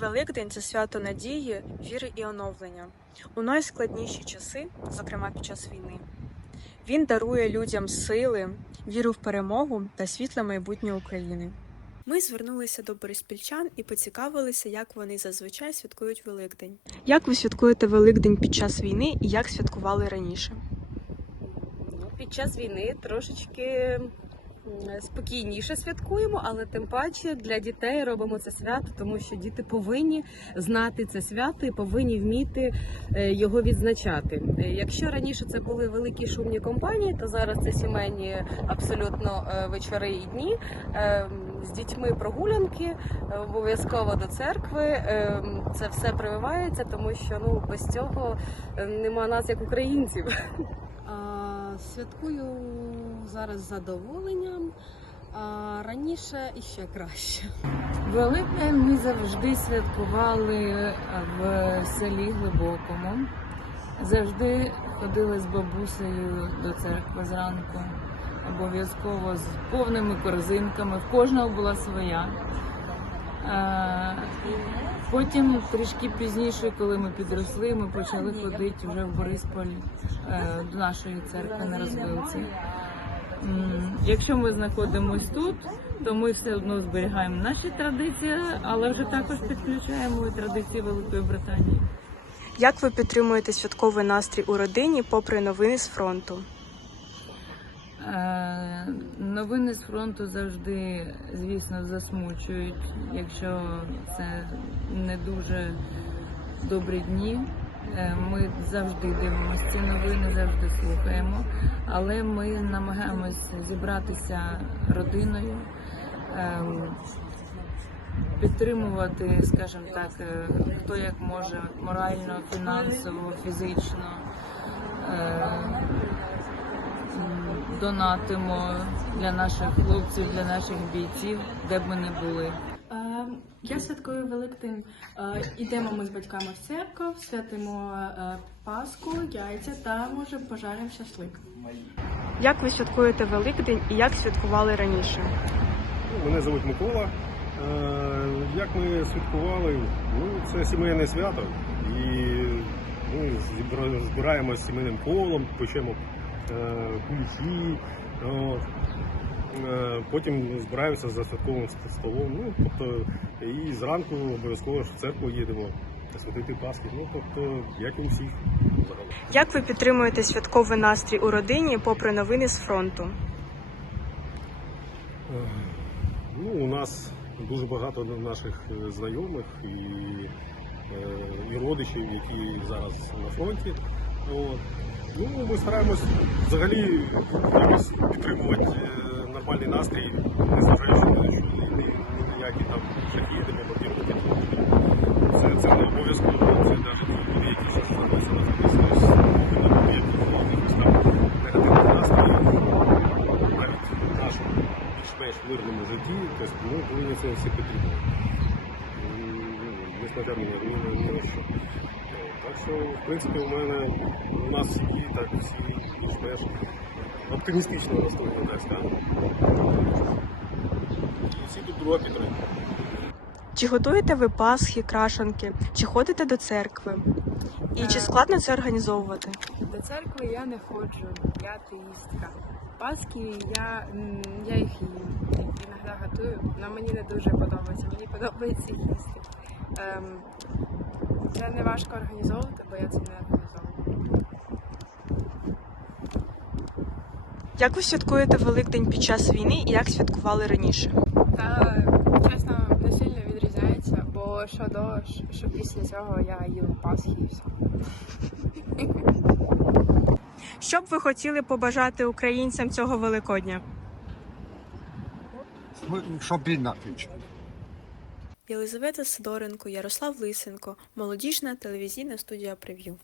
Великдень це свято надії, віри і оновлення. У найскладніші часи, зокрема під час війни. Він дарує людям сили, віру в перемогу та світле майбутнє України. Ми звернулися до бориспільчан і поцікавилися, як вони зазвичай святкують Великдень. Як ви святкуєте Великдень під час війни і як святкували раніше? Ну, Під час війни трошечки спокійніше святкуємо, але тим паче для дітей робимо це свято, тому що діти повинні знати це свято і повинні вміти е, його відзначати. Е, Якщо раніше це були великі шумні компанії, то зараз це сімейні абсолютно е, вечори і дні. Е, З дітьми прогулянки, обов'язково до церкви. Е, Це все прививається, тому що ну без цього нема нас як українців. Святкую зараз задоволенням, а раніше іще краще. Великдень ми завжди святкували в селі Глибокому. Завжди ходили з бабусею до церкви зранку. Обов'язково з повними корзинками. В кожного була своя. Потім трішки пізніше, коли ми підросли, ми почали ходити вже в Борисполь е, до нашої церкви на розвилці. Якщо ми знаходимось тут, то ми все одно зберігаємо наші традиції, але вже також підключаємо традиції Великої Британії. Як ви підтримуєте святковий настрій у родині попри новини з фронту? Е, Новини з фронту завжди, звісно, засмучують, якщо це не дуже добрі дні. Е, Ми завжди дивимося ці новини, завжди слухаємо, але ми намагаємось зібратися родиною, ем, підтримувати, скажімо так, е, хто як може морально, фінансово, фізично. Донатимо для наших хлопців, для наших бійців, де б ми не були. Е, Я святкую Великдень. Е, Ідемо ми з батьками в церкву, святимо е, Пасху, яйця та може пожаримо шашлик. Як ви святкуєте Великдень і як святкували раніше? Мене звуть Микола. Е, Як ми святкували? Ну, це сімейне свято. І ми зібра- збираємося сімейним колом, печемо е. От. Е, Потім збираємося за святковим столом. Ну, тобто, і зранку обов'язково в церкву їдемо святити Пасхи. Ну, тобто, як і всіх. Як ви підтримуєте святковий настрій у родині попри новини з фронту? Ну, у нас дуже багато наших е, знайомих і, е, і родичів, які зараз на фронті. От. Ну, ми стараємось взагалі якось підтримувати е, нормальний настрій, незважаючи на що ні, ні, ніякі там шахіди, бомбардировки. Це, це не обов'язково, це навіть люди, які мирному житті, тобто ми повинні це все підтримувати. Ну, Несмотря на що. Е, Так що, в принципі, у мене у нас в сім'ї так всі більш-менш оптимістично настроєні, так скажемо. І всі тут друга підтримують. Чи готуєте ви Пасхи, крашанки, чи ходите до церкви? І чи складно це організовувати? До церкви я не ходжу, я атеїстка. Паски я, я їх їм, іноді готую, але мені не дуже подобається. Мені подобається їсти. Ем, це не важко організовувати, бо я це не організовую. Як ви святкуєте Великдень під час війни і як святкували раніше? Та чесно, не сильно відрізняється, бо що до, що після цього я їм Пасхи і все. Що б ви хотіли побажати українцям цього Великодня? щоб війна кінчилась. Єлизавета Сидоренко, Ярослав Лисенко, молодіжна телевізійна студія прев'ю.